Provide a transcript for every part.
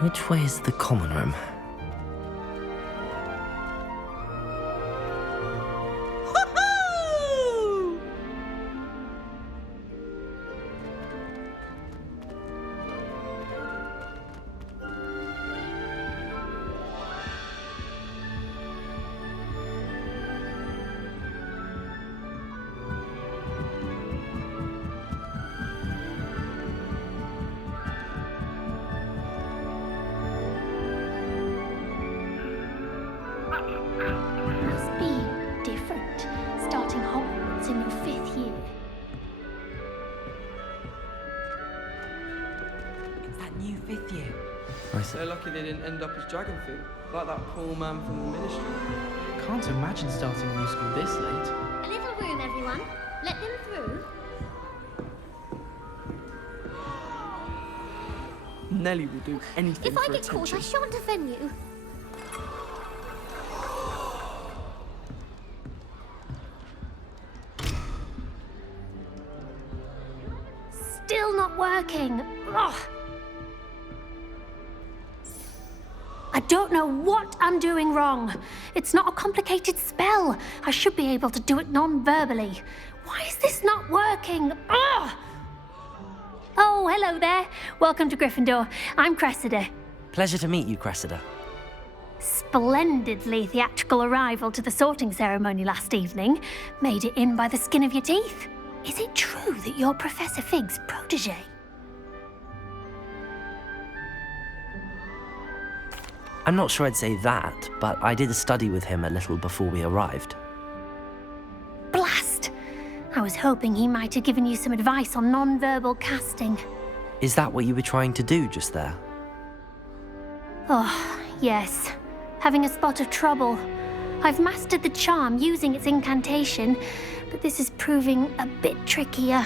Which way is the common room? Must be different, starting Hogwarts in your 5th year. It's that new 5th year. So lucky they didn't end up as dragon food, like that poor man from the ministry. Can't imagine starting new school this late. A little room, everyone. Let them through. Nelly will do anything If for I get caught, attention. I shan't offend you. Still not working. Ugh. I don't know what I'm doing wrong. It's not a complicated spell. I should be able to do it non-verbally. Why is this not working? Ugh. Oh, hello there. Welcome to Gryffindor. I'm Cressida. Pleasure to meet you, Cressida. Splendidly theatrical arrival to the sorting ceremony last evening. Made it in by the skin of your teeth. Is it true that you're Professor Fig's protege? I'm not sure I'd say that, but I did study with him a little before we arrived. Blast! I was hoping he might have given you some advice on non-verbal casting. Is that what you were trying to do just there? Oh, yes. Having a spot of trouble. I've mastered the charm using its incantation, but this is proving a bit trickier.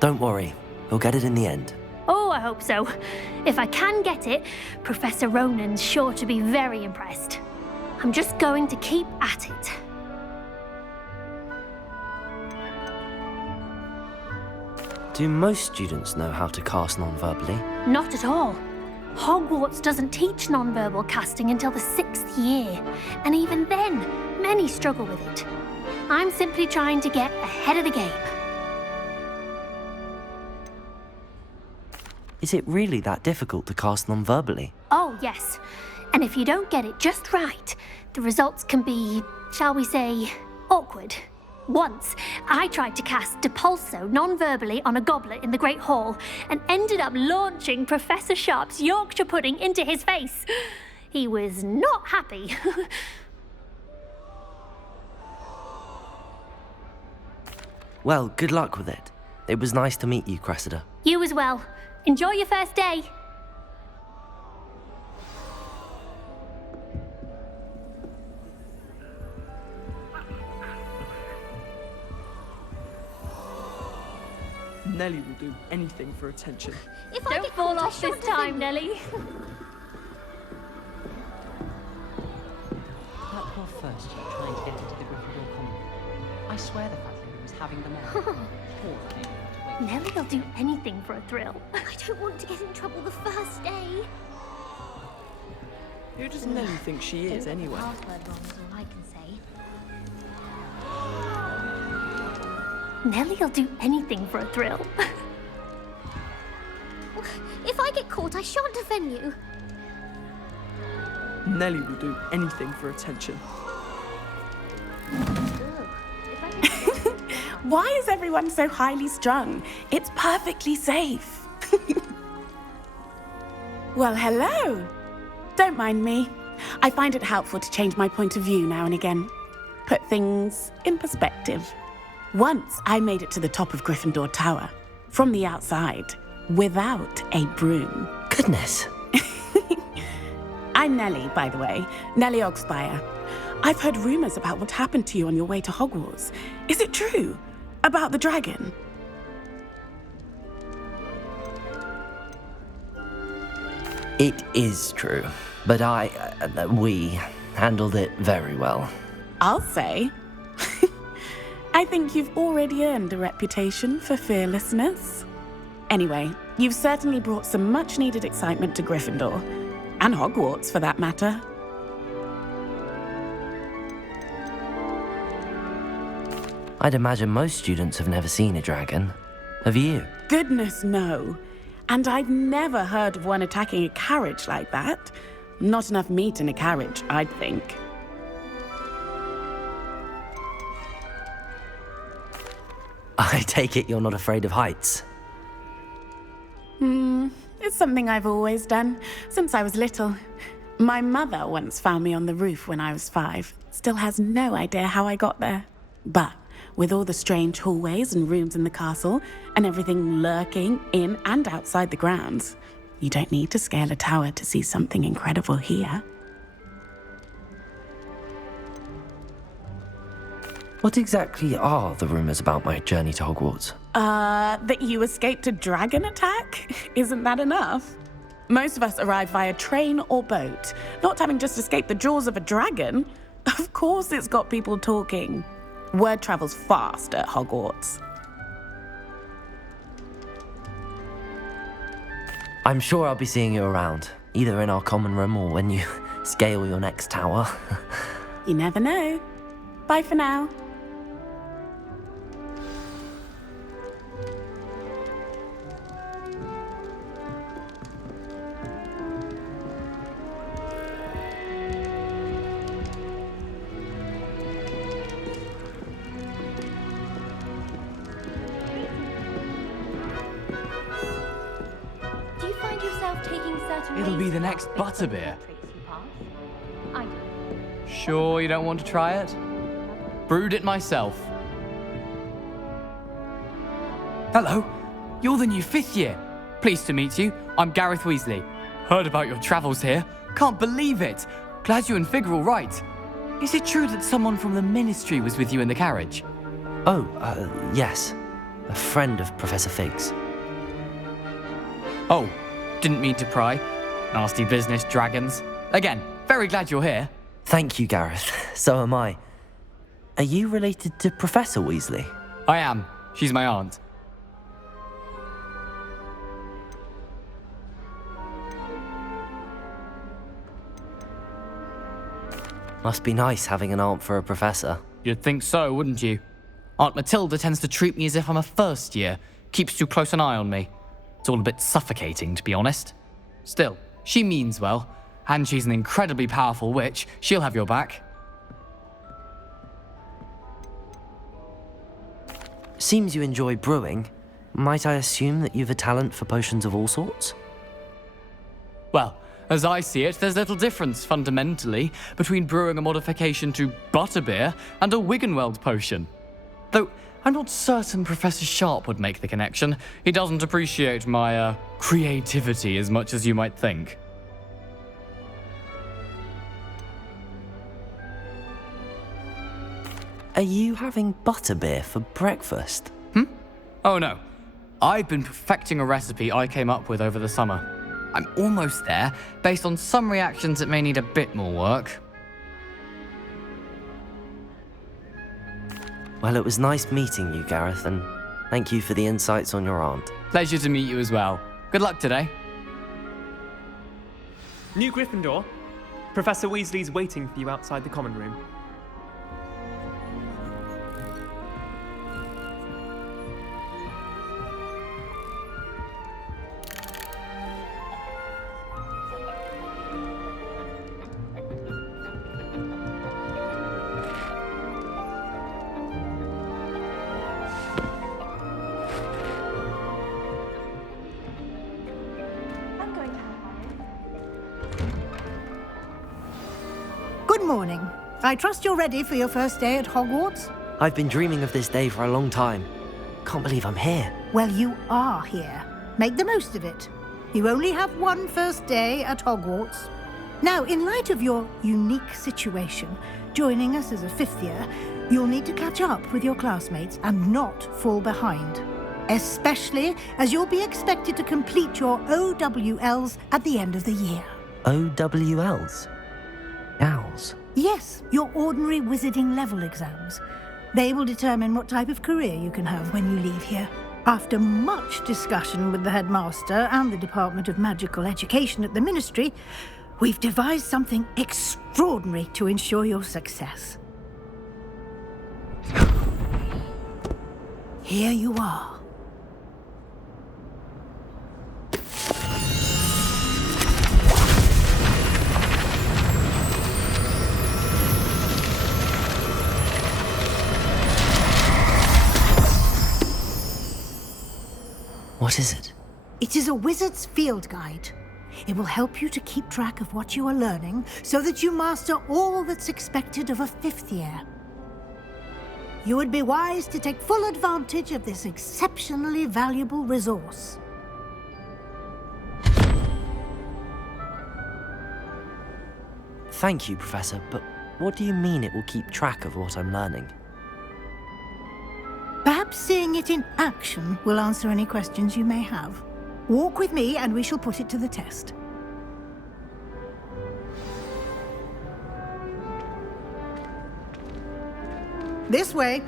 Don't worry, we'll get it in the end. Oh, I hope so. If I can get it, Professor Ronan's sure to be very impressed. I'm just going to keep at it. Do most students know how to cast non-verbally? Not at all. Hogwarts doesn't teach non-verbal casting until the 6th year, and even then, many struggle with it. I'm simply trying to get ahead of the game. Is it really that difficult to cast non-verbally? Oh, yes. And if you don't get it just right, the results can be, shall we say, awkward. Once, I tried to cast Depulso non-verbally on a goblet in the Great Hall and ended up launching Professor Sharp's Yorkshire pudding into his face. He was not happy. Well, good luck with it. It was nice to meet you, Cressida. You as well. Enjoy your first day. Nelly will do anything for attention. If I Don't get fall caught, I off this shan't time, offend Nelly. That poor first year trying to get into the Gryffindor common room. I swear the fact that he was having them on. Poor thing. Wait. Nelly'll do anything for a thrill. I don't want to get in trouble the first day. Who does Nelly think she is, anyway? Password wrong is all I can say. Nelly'll do anything for a thrill. If I get caught, I shan't offend you. Nelly will do anything for attention. Why is everyone so highly strung? It's perfectly safe. Well, hello. Don't mind me. I find it helpful to change my point of view now and again. Put things in perspective. Once I made it to the top of Gryffindor Tower, from the outside, without a broom. Goodness. I'm Nellie, by the way. Nellie Ogspire. I've heard rumors about what happened to you on your way to Hogwarts. Is it true? About the dragon? It is true, but we handled it very well. I'll say. I think you've already earned a reputation for fearlessness. Anyway, you've certainly brought some much-needed excitement to Gryffindor. And Hogwarts, for that matter. I'd imagine most students have never seen a dragon. Have you? Goodness, no. And I've never heard of one attacking a carriage like that. Not enough meat in a carriage, I'd think. I take it you're not afraid of heights. It's something I've always done, since I was little. My mother once found me on the roof when I was 5. Still has no idea how I got there. But with all the strange hallways and rooms in the castle, and everything lurking in and outside the grounds, you don't need to scale a tower to see something incredible here. What exactly are the rumours about my journey to Hogwarts? That you escaped a dragon attack? Isn't that enough? Most of us arrive via train or boat, not having just escaped the jaws of a dragon. Of course it's got people talking. Word travels fast at Hogwarts. I'm sure I'll be seeing you around, either in our common room or when you scale your next tower. You never know. Bye for now. Do you find yourself taking certain It'll be ways the to next pass the butterbeer. traits you pass? I know. Sure you don't want to try it? Brewed it myself. Hello, you're the new 5th year. Pleased to meet you. I'm Gareth Weasley. Heard about your travels here. Can't believe it. Glad you and Fig are all right. Is it true that someone from the Ministry was with you in the carriage? Oh, yes. A friend of Professor Fig's. Oh, didn't mean to pry. Nasty business, dragons. Again, very glad you're here. Thank you, Gareth. So am I. Are you related to Professor Weasley? I am. She's my aunt. Must be nice having an aunt for a professor. You'd think so, wouldn't you? Aunt Matilda tends to treat me as if I'm a first year. Keeps too close an eye on me. It's all a bit suffocating, to be honest. Still, she means well, and she's an incredibly powerful witch. She'll have your back. Seems you enjoy brewing. Might I assume that you've a talent for potions of all sorts? Well, as I see it, there's little difference, fundamentally, between brewing a modification to butterbeer and a Wiggenweld potion. Though, I'm not certain Professor Sharp would make the connection. He doesn't appreciate my, creativity as much as you might think. Are you having butterbeer for breakfast? Oh no. I've been perfecting a recipe I came up with over the summer. I'm almost there, based on some reactions that may need a bit more work. Well, it was nice meeting you, Gareth, and thank you for the insights on your aunt. Pleasure to meet you as well. Good luck today. New Gryffindor, Professor Weasley's waiting for you outside the common room. Good morning. I trust you're ready for your first day at Hogwarts? I've been dreaming of this day for a long time. Can't believe I'm here. Well, you are here. Make the most of it. You only have one first day at Hogwarts. Now, in light of your unique situation, joining us as a 5th year, you'll need to catch up with your classmates and not fall behind. Especially as you'll be expected to complete your OWLs at the end of the year. OWLs? Owls? Yes, your ordinary wizarding level exams. They will determine what type of career you can have when you leave here. After much discussion with the headmaster and the Department of Magical Education at the Ministry, we've devised something extraordinary to ensure your success. Here you are. What is it? It is a wizard's field guide. It will help you to keep track of what you are learning so that you master all that's expected of a 5th year. You would be wise to take full advantage of this exceptionally valuable resource. Thank you, Professor, but what do you mean it will keep track of what I'm learning? Perhaps seeing it in action will answer any questions you may have. Walk with me and we shall put it to the test. This way.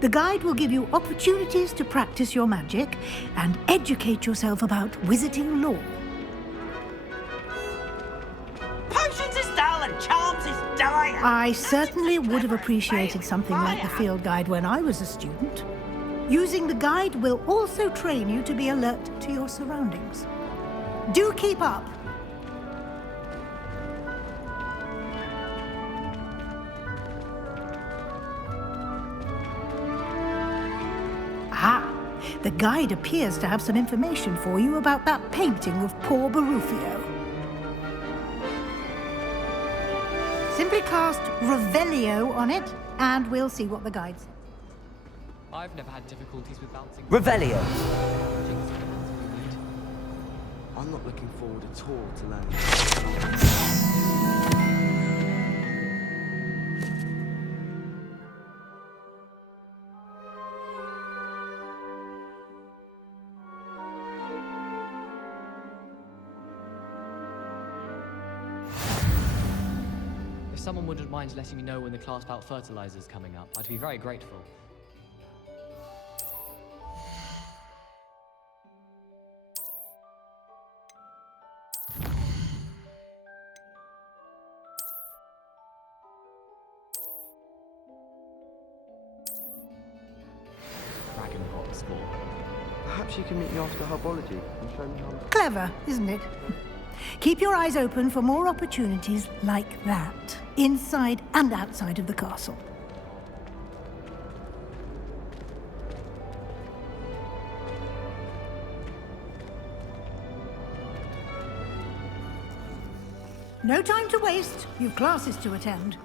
The guide will give you opportunities to practice your magic and educate yourself about wizarding lore. Potions is dull and charms is dull. I certainly would have appreciated something like the field guide when I was a student. Using the guide will also train you to be alert to your surroundings. Do keep up. The guide appears to have some information for you about that painting of poor Barufio. Simply cast Revelio on it, and we'll see what the guide says. I've never had difficulties with bouncing. Revelio! I'm not looking forward at all to learning. If someone wouldn't mind letting me know when the class bout fertilizer's coming up, I'd be very grateful. Perhaps you can meet me after herbology and show me how... Clever, isn't it? Keep your eyes open for more opportunities like that, inside and outside of the castle. No time to waste. You've classes to attend.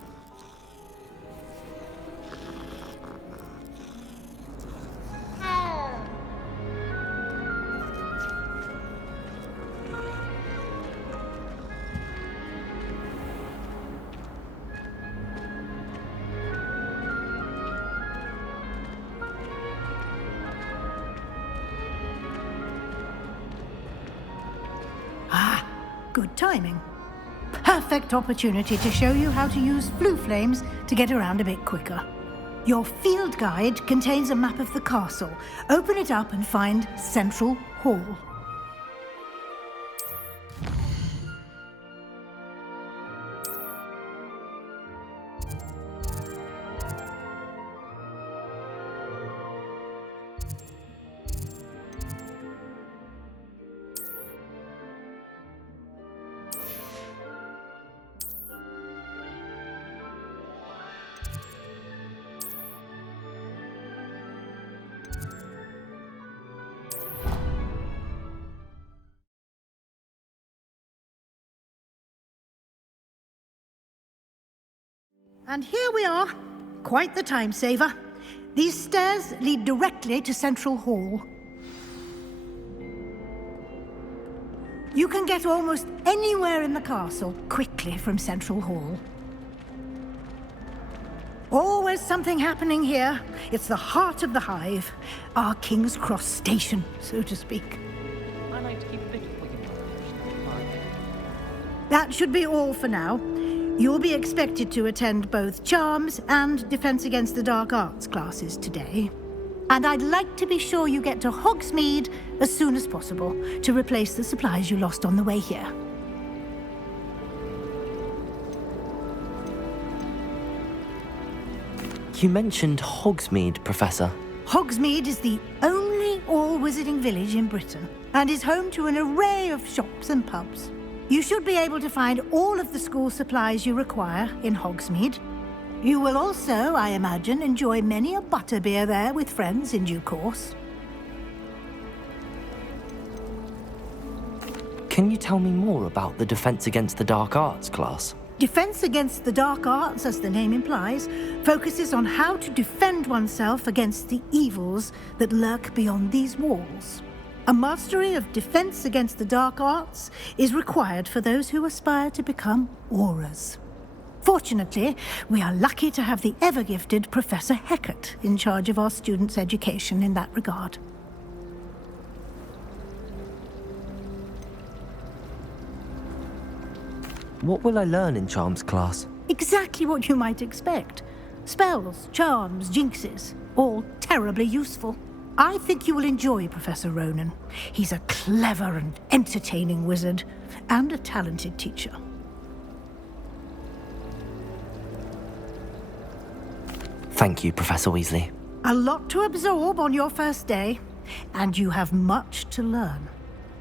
Good timing. Perfect opportunity to show you how to use flue flames to get around a bit quicker. Your field guide contains a map of the castle. Open it up and find Central Hall. And here we are. Quite the time saver. These stairs lead directly to Central Hall. You can get almost anywhere in the castle quickly from Central Hall. Always something happening here. It's the heart of the hive. Our King's Cross station, so to speak. I like to keep a bit of wiggle. That should be all for now. You'll be expected to attend both Charms and Defense Against the Dark Arts classes today. And I'd like to be sure you get to Hogsmeade as soon as possible to replace the supplies you lost on the way here. You mentioned Hogsmeade, Professor. Hogsmeade is the only all-wizarding village in Britain and is home to an array of shops and pubs. You should be able to find all of the school supplies you require in Hogsmeade. You will also, I imagine, enjoy many a butterbeer there with friends in due course. Can you tell me more about the Defense Against the Dark Arts class? Defense Against the Dark Arts, as the name implies, focuses on how to defend oneself against the evils that lurk beyond these walls. A mastery of Defense Against the Dark Arts is required for those who aspire to become Aurors. Fortunately, we are lucky to have the ever-gifted Professor Hecat in charge of our students' education in that regard. What will I learn in Charms class? Exactly what you might expect. Spells, charms, jinxes, all terribly useful. I think you will enjoy Professor Ronan. He's a clever and entertaining wizard, and a talented teacher. Thank you, Professor Weasley. A lot to absorb on your first day, and you have much to learn.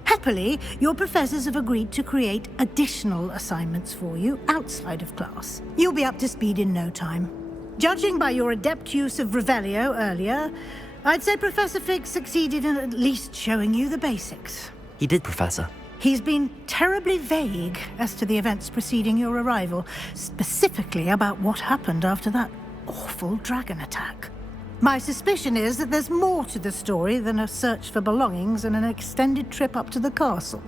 Happily, your professors have agreed to create additional assignments for you outside of class. You'll be up to speed in no time. Judging by your adept use of Revelio earlier, I'd say Professor Fig succeeded in at least showing you the basics. He did, Professor. He's been terribly vague as to the events preceding your arrival, specifically about what happened after that awful dragon attack. My suspicion is that there's more to the story than a search for belongings and an extended trip up to the castle.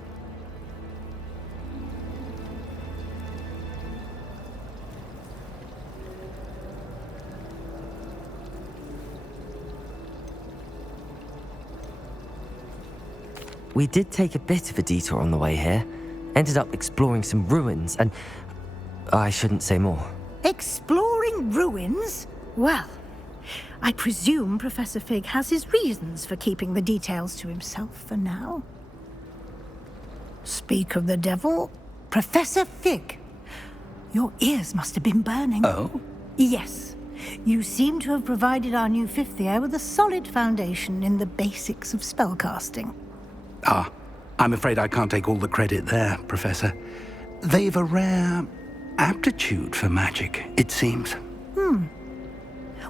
We did take a bit of a detour on the way here. Ended up exploring some ruins and... I shouldn't say more. Exploring ruins? Well, I presume Professor Fig has his reasons for keeping the details to himself for now. Speak of the devil, Professor Fig. Your ears must have been burning. Oh? Yes. You seem to have provided our new fifth year with a solid foundation in the basics of spellcasting. Ah, I'm afraid I can't take all the credit there, Professor. They've a rare aptitude for magic, it seems.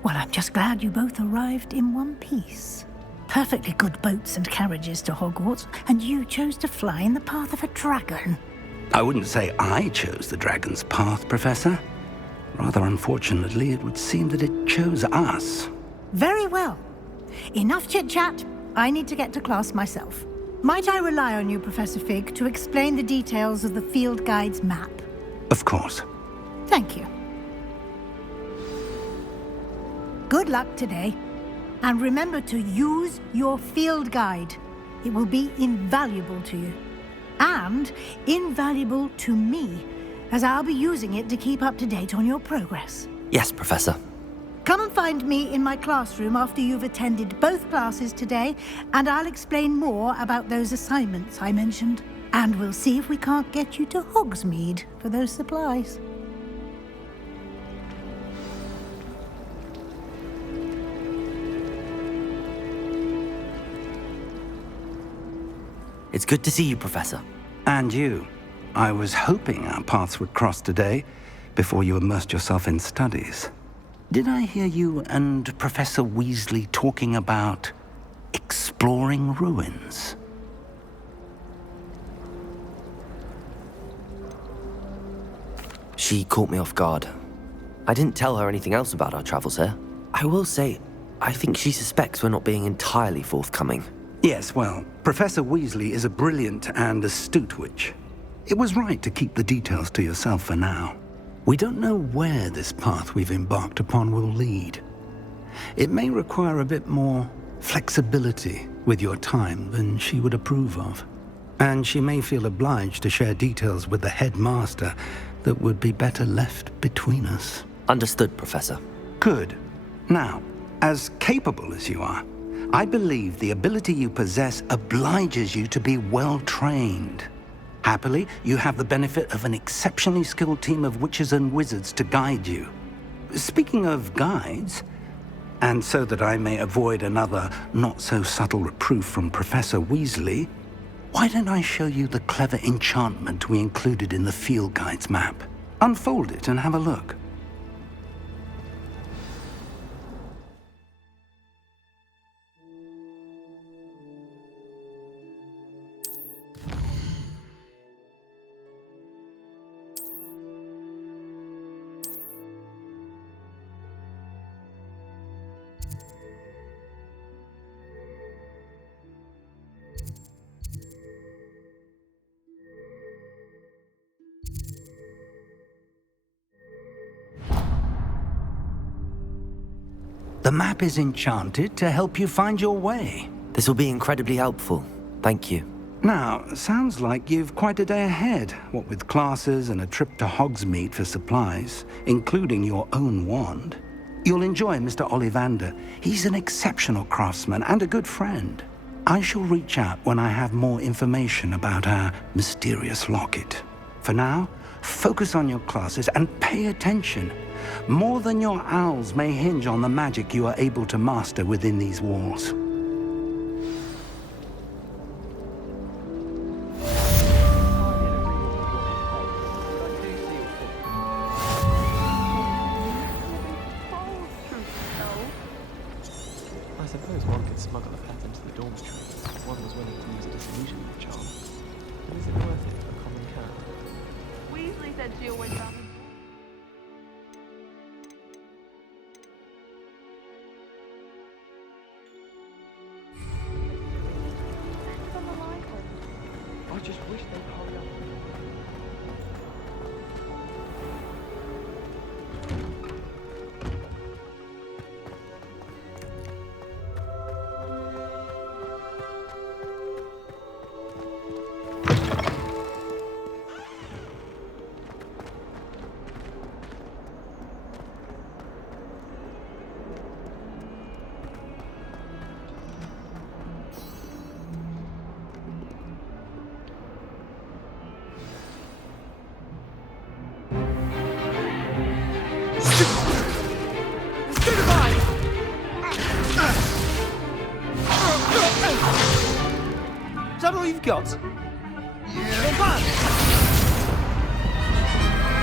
Well, I'm just glad you both arrived in one piece. Perfectly good boats and carriages to Hogwarts, and you chose to fly in the path of a dragon. I wouldn't say I chose the dragon's path, Professor. Rather unfortunately, it would seem that it chose us. Very well. Enough chit-chat. I need to get to class myself. Might I rely on you, Professor Fig, to explain the details of the field guide's map? Of course. Thank you. Good luck today. And remember to use your field guide. It will be invaluable to you. And invaluable to me, as I'll be using it to keep up to date on your progress. Yes, Professor. Come and find me in my classroom after you've attended both classes today, and I'll explain more about those assignments I mentioned. And we'll see if we can't get you to Hogsmeade for those supplies. It's good to see you, Professor. And you. I was hoping our paths would cross today, before you immersed yourself in studies. Did I hear you and Professor Weasley talking about exploring ruins? She caught me off guard. I didn't tell her anything else about our travels here. I will say, I think she suspects we're not being entirely forthcoming. Yes, well, Professor Weasley is a brilliant and astute witch. It was right to keep the details to yourself for now. We don't know where this path we've embarked upon will lead. It may require a bit more flexibility with your time than she would approve of. And she may feel obliged to share details with the headmaster that would be better left between us. Understood, Professor. Good. Now, as capable as you are, I believe the ability you possess obliges you to be well trained. Happily, you have the benefit of an exceptionally skilled team of witches and wizards to guide you. Speaking of guides, and so that I may avoid another not-so-subtle reproof from Professor Weasley, why don't I show you the clever enchantment we included in the field guide's map? Unfold it and have a look. The map is enchanted to help you find your way. This will be incredibly helpful. Thank you. Now, sounds like you've quite a day ahead, what with classes and a trip to Hogsmeade for supplies, including your own wand. You'll enjoy Mr. Ollivander. He's an exceptional craftsman and a good friend. I shall reach out when I have more information about our mysterious locket. For now, focus on your classes and pay attention. More than your owls may hinge on the magic you are able to master within these walls. I suppose one could smuggle a pet into the dormitory if one was willing to use a disillusionment charm. But is it worth it for a common cat? Weasley said she always found them. I just wish they'd hurry up. Is that all you've got?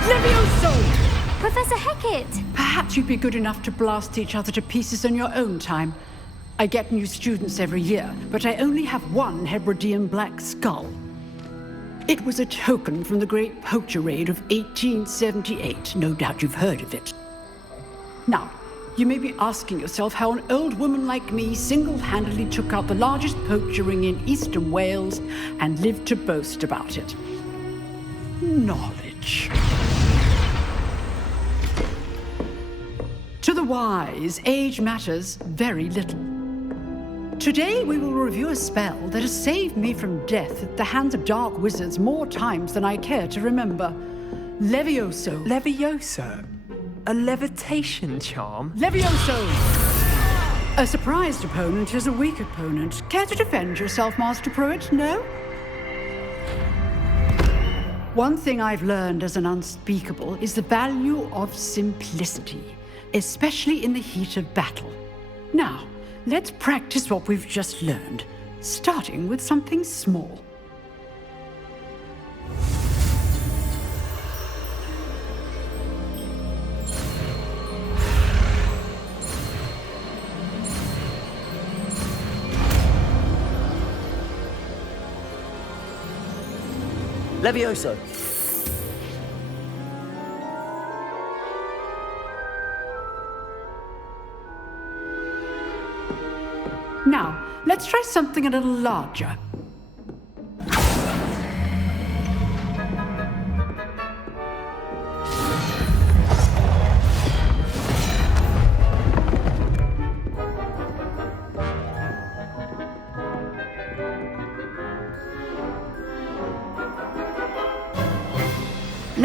Levioso! Professor Hecat! Perhaps you'd be good enough to blast each other to pieces in your own time. I get new students every year, but I only have one Hebridean black skull. It was a token from the Great Poacher Raid of 1878. No doubt you've heard of it. Now, you may be asking yourself how an old woman like me single-handedly took out the largest poacher ring in eastern Wales and lived to boast about it. Knowledge. To the wise, age matters very little. Today we will review a spell that has saved me from death at the hands of dark wizards more times than I care to remember. Levioso. Levioso? A levitation charm? Levioso! A surprised opponent is a weak opponent. Care to defend yourself, Master Pruitt? No? One thing I've learned as an unspeakable is the value of simplicity, especially in the heat of battle. Now, let's practice what we've just learned, starting with something small. Levioso! Now, let's try something a little larger.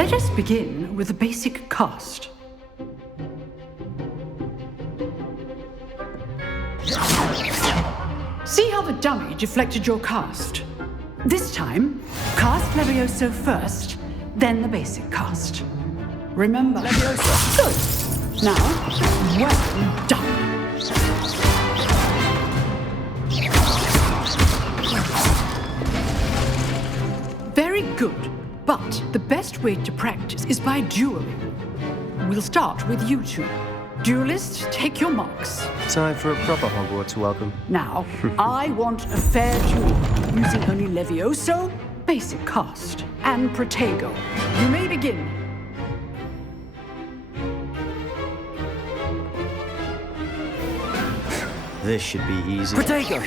Let us begin with the basic cast. See how the dummy deflected your cast? This time, cast Levioso first, then the basic cast. Remember, Levioso. Good. Now, well done. Very good. But the best way to practice is by dueling. We'll start with you two. Duelists, take your marks. Time for a proper Hogwarts welcome. Now, I want a fair duel, using only Levioso, basic cast, and Protego. You may begin. This should be easy. Protego!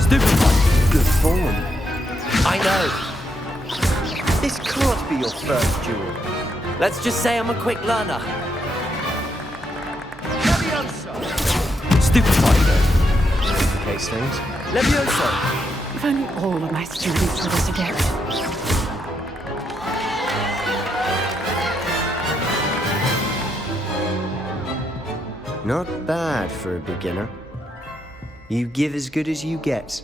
Stupid. Good form. I know. This can't be your first duel. Let's just say I'm a quick learner. Stupid Protego. Case things. Levioso! If only all of my students were this adept. Not bad for a beginner. You give as good as you get.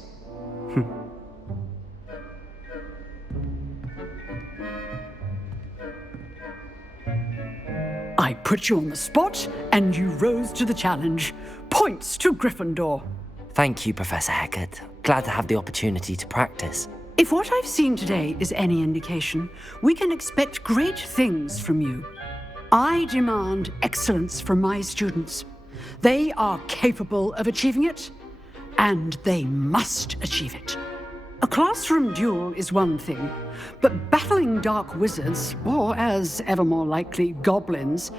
I put you on the spot, and you rose to the challenge. Points to Gryffindor. Thank you, Professor Hecat. Glad to have the opportunity to practice. If what I've seen today is any indication, we can expect great things from you. I demand excellence from my students. They are capable of achieving it, and they must achieve it. A classroom duel is one thing, but battling dark wizards, or as ever more likely, goblins,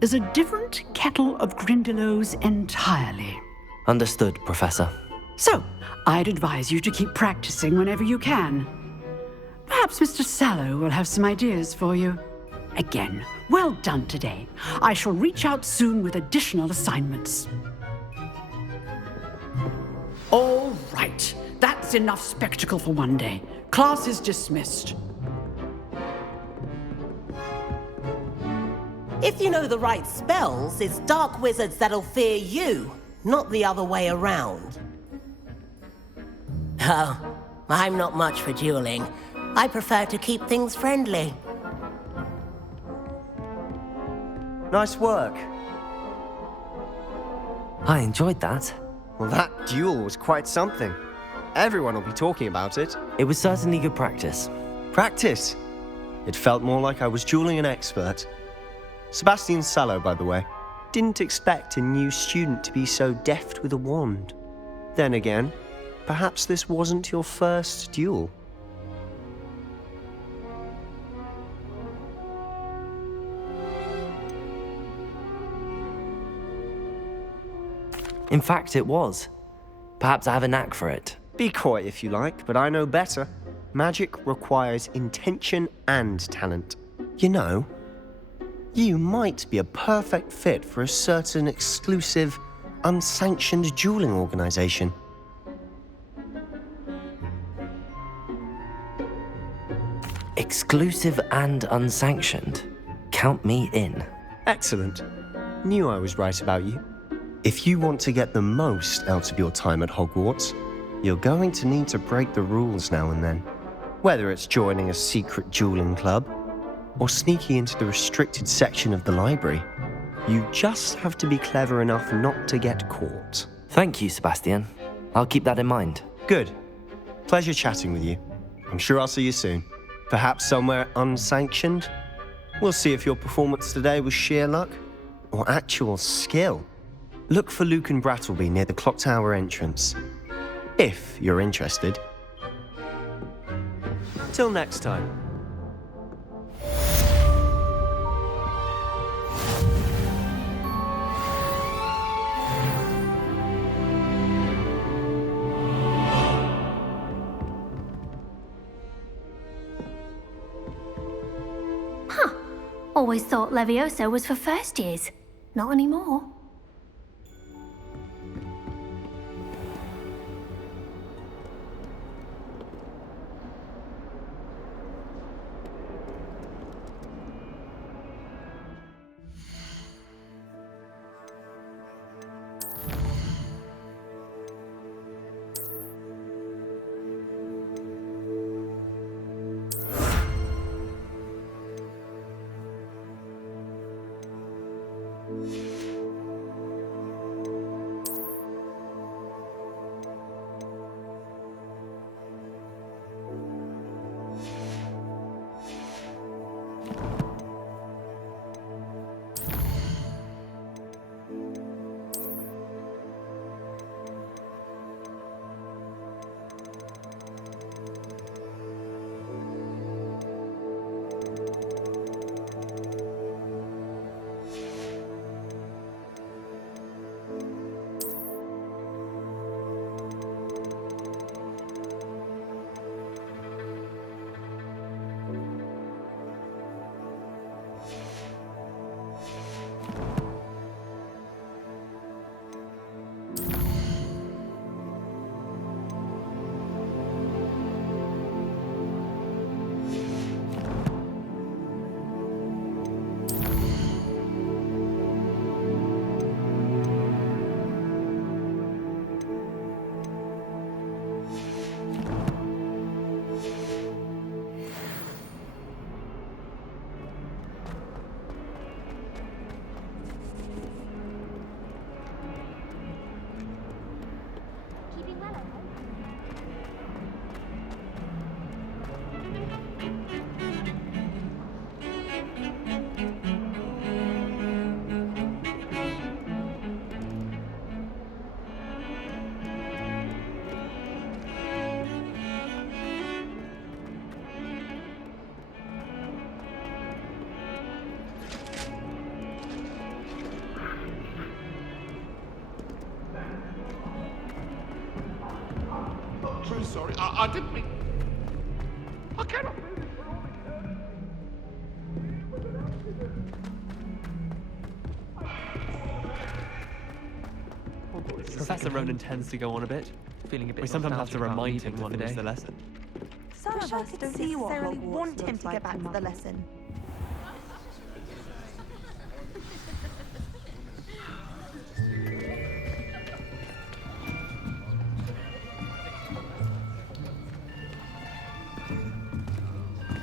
is a different kettle of Grindylows entirely. Understood, Professor. So, I'd advise you to keep practicing whenever you can. Perhaps Mr. Sallow will have some ideas for you. Again, well done today. I shall reach out soon with additional assignments. All right. That's enough spectacle for one day. Class is dismissed. If you know the right spells, it's dark wizards that'll fear you, not the other way around. Oh, I'm not much for dueling. I prefer to keep things friendly. Nice work. I enjoyed that. Well, that duel was quite something. Everyone will be talking about it. It was certainly good practice. Practice? It felt more like I was dueling an expert. Sebastian Sallow, by the way. Didn't expect a new student to be so deft with a wand. Then again, perhaps this wasn't your first duel. In fact, it was. Perhaps I have a knack for it. Be coy if you like, but I know better. Magic requires intention and talent. You know, you might be a perfect fit for a certain exclusive, unsanctioned dueling organization. Exclusive and unsanctioned. Count me in. Excellent. Knew I was right about you. If you want to get the most out of your time at Hogwarts, you're going to need to break the rules now and then. Whether it's joining a secret dueling club, or sneaking into the restricted section of the library, you just have to be clever enough not to get caught. Thank you, Sebastian. I'll keep that in mind. Good. Pleasure chatting with you. I'm sure I'll see you soon. Perhaps somewhere unsanctioned? We'll see if your performance today was sheer luck, or actual skill. Look for Luke and Brattleby near the clock tower entrance, if you're interested. Till next time. Always thought Levioso was for first years. Not anymore. sorry. I didn't mean... I cannot... Professor Ronan tends to go on a bit. Feeling a bit We sometimes have to nostalgic about remind leaving him for to the finish day. the lesson. Some of us don't necessarily want him to get back to the lesson.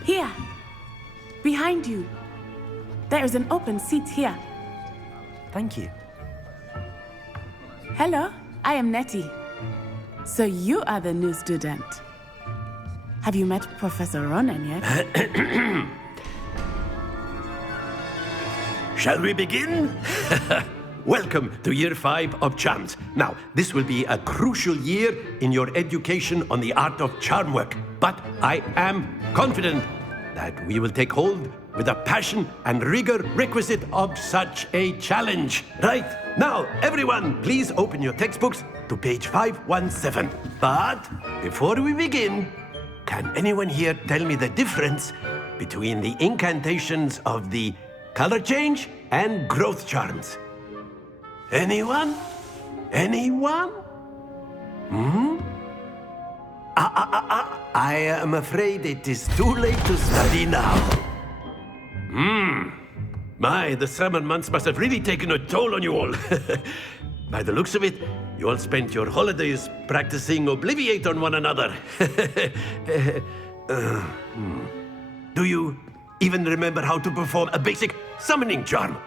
Here. Behind you. There is an open seat here. Thank you. Hello, I am Nettie. So you are the new student. Have you met Professor Ronan yet? Shall we begin? Welcome to Year 5 of Charms. Now, this will be a crucial year in your education on the art of charm work. But I am confident that we will take hold with the passion and rigor requisite of such a challenge. Right, now, everyone, please open your textbooks to page 517. But before we begin, can anyone here tell me the difference between the incantations of the color change and growth charms? Anyone? Anyone? Hmm? I am afraid it is too late to study now. My, the summer months must have really taken a toll on you all. By the looks of it, you all spent your holidays practicing Obliviate on one another. Do you even remember how to perform a basic summoning charm?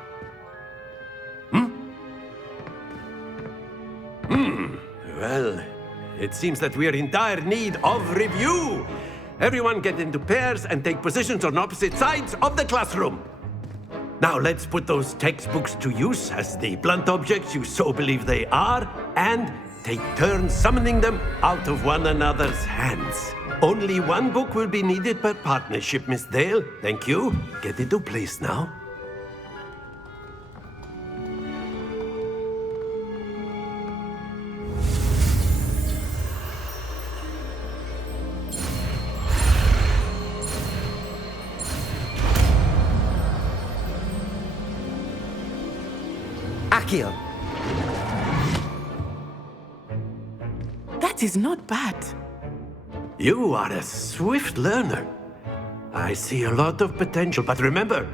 Well, it seems that we are in dire need of review. Everyone get into pairs and take positions on opposite sides of the classroom. Now let's put those textbooks to use as the blunt objects you so believe they are, and take turns summoning them out of one another's hands. Only one book will be needed per partnership, Miss Dale. Thank you. Get into place now. Accio. That is not bad. You are a swift learner. I see a lot of potential, but remember,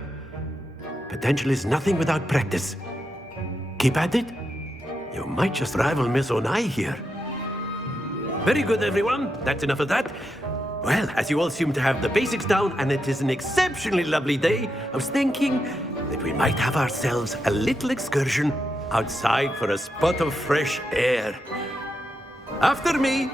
potential is nothing without practice. Keep at it. You might just rival Miss Onai here. Very good, everyone. That's enough of that. Well, as you all seem to have the basics down, and it is an exceptionally lovely day, I was thinking that we might have ourselves a little excursion outside for a spot of fresh air. After me.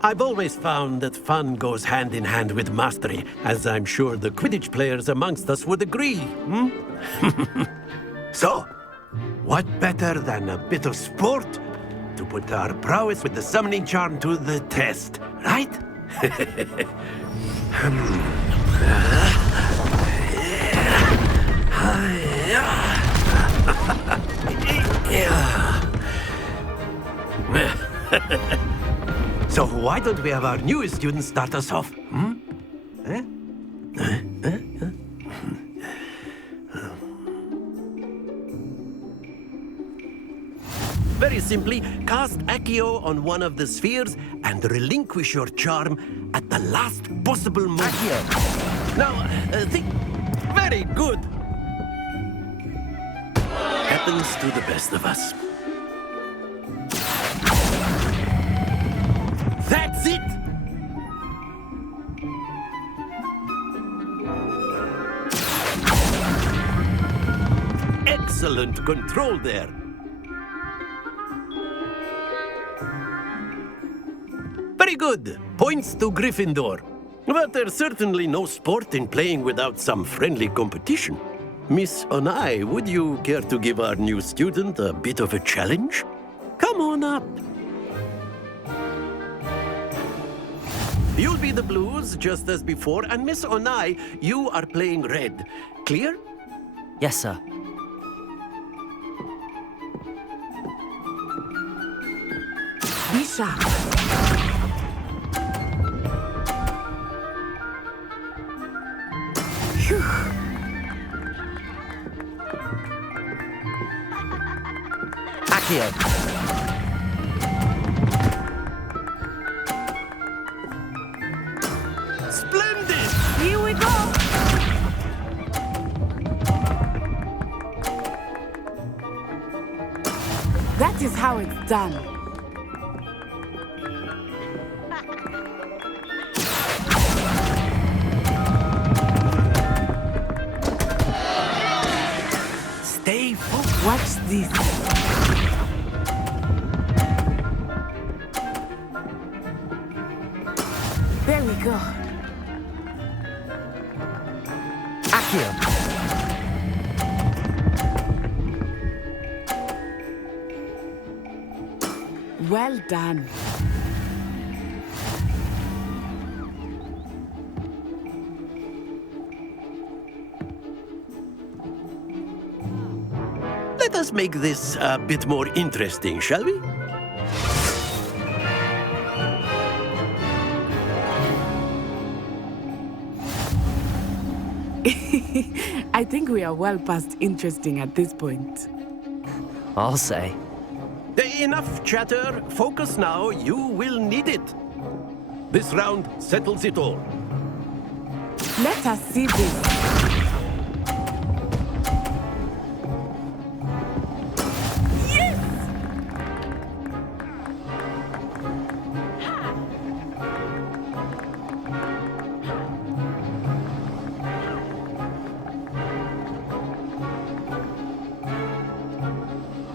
I've always found that fun goes hand in hand with mastery, as I'm sure the Quidditch players amongst us would agree. So, what better than a bit of sport to put our prowess with the summoning charm to the test, right? So why don't we have our newest student start us off? Very simply, cast Accio on one of the spheres and relinquish your charm at the last possible moment. Accio. Now, think. Very good. Happens to the best of us. That's it! Excellent control there. Very good. Points to Gryffindor. But there's certainly no sport in playing without some friendly competition. Miss Onai, would you care to give our new student a bit of a challenge? Come on up. You'll be the blues, just as before, and Miss Onai, you are playing red. Clear? Yes, sir. Be sharp. Phew. Accio. Splendid! Here we go. That is how it's done. Stay focused. Watch this. There we go. Accio. Well done. Let us make this a bit more interesting, shall we? I think we are well past interesting at this point. I'll say. Enough chatter. Focus now. You will need it. This round settles it all. Let us see this. Yes!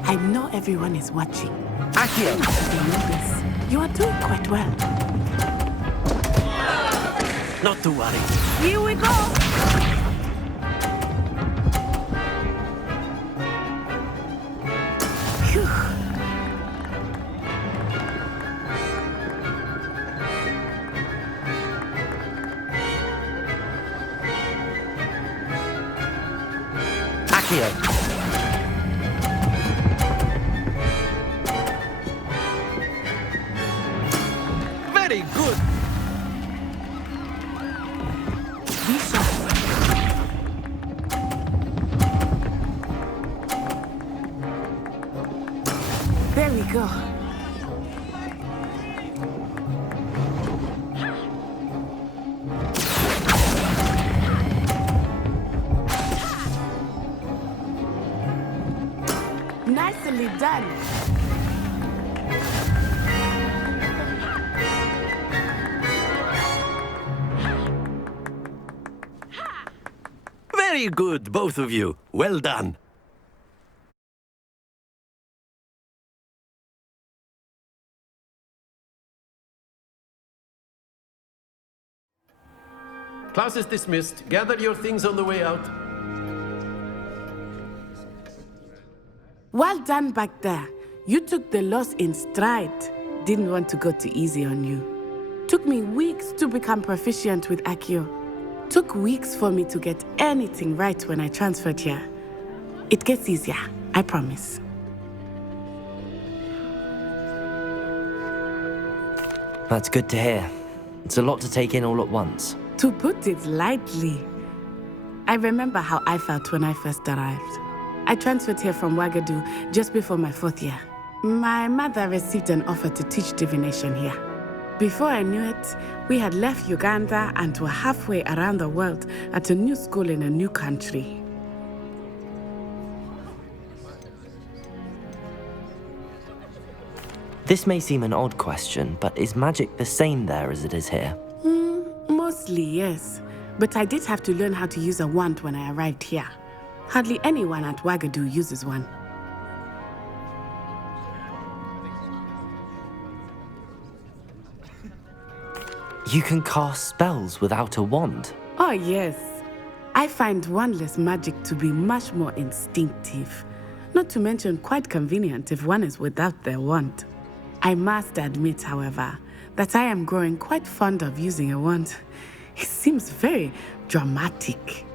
I know everyone is watching. Accio. You are doing quite well. Not to worry. Here we go. Phew. Accio. Very good. There we go. Nicely done. Very good, both of you. Well done. Class is dismissed. Gather your things on the way out. Well done back there. You took the loss in stride. Didn't want to go too easy on you. Took me weeks to become proficient with Accio. Took weeks for me to get anything right when I transferred here. It gets easier, I promise. That's good to hear. It's a lot to take in all at once. To put it lightly, I remember how I felt when I first arrived. I transferred here from Ouagadougou just before my 4th year. My mother received an offer to teach divination here. Before I knew it, we had left Uganda and were halfway around the world at a new school in a new country. This may seem an odd question, but is magic the same there as it is here? Mostly, yes. But I did have to learn how to use a wand when I arrived here. Hardly anyone at Ouagadougou uses one. You can cast spells without a wand? Oh, yes. I find wandless magic to be much more instinctive. Not to mention quite convenient if one is without their wand. I must admit, however, that I am growing quite fond of using a wand. It seems very dramatic.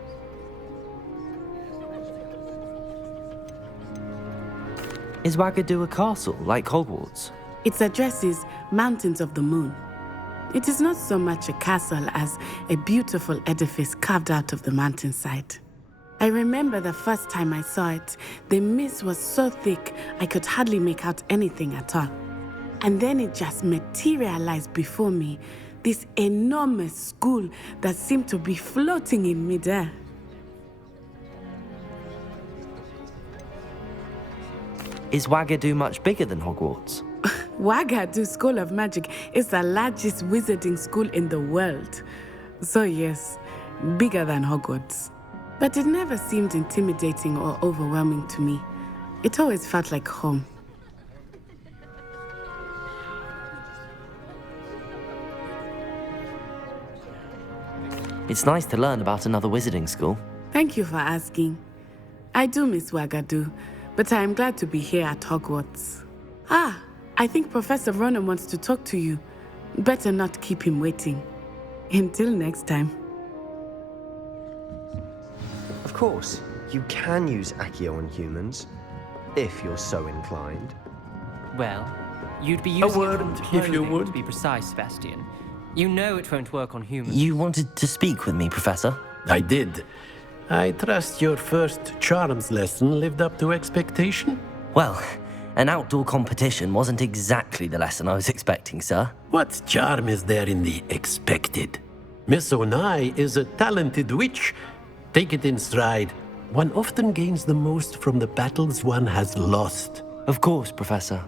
Is Wagadu a castle, like Hogwarts? Its address is Mountains of the Moon. It is not so much a castle as a beautiful edifice carved out of the mountainside. I remember the first time I saw it, the mist was so thick I could hardly make out anything at all. And then it just materialized before me, this enormous school that seemed to be floating in midair. Is Wagadu much bigger than Hogwarts? Wagadu School of Magic is the largest wizarding school in the world. So yes, bigger than Hogwarts. But it never seemed intimidating or overwhelming to me. It always felt like home. It's nice to learn about another wizarding school. Thank you for asking. I do miss Wagadu, but I am glad to be here at Hogwarts. Ah, I think Professor Ronan wants to talk to you. Better not keep him waiting. Until next time. Of course, you can use Accio on humans, if you're so inclined. Well, you'd be using word, it on if you clothing, would. to be precise, Sebastian. You know it won't work on humans. You wanted to speak with me, Professor? I did. I trust your first charms lesson lived up to expectation? Well, an outdoor competition wasn't exactly the lesson I was expecting, sir. What charm is there in the expected? Miss Onai is a talented witch. Take it in stride. One often gains the most from the battles one has lost. Of course, Professor.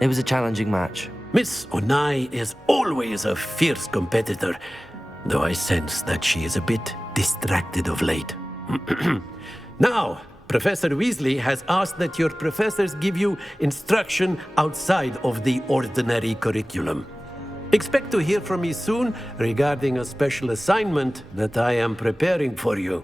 It was a challenging match. Miss Onai is always a fierce competitor, though I sense that she is a bit distracted of late. Now, Professor Weasley has asked that your professors give you instruction outside of the ordinary curriculum. Expect to hear from me soon regarding a special assignment that I am preparing for you.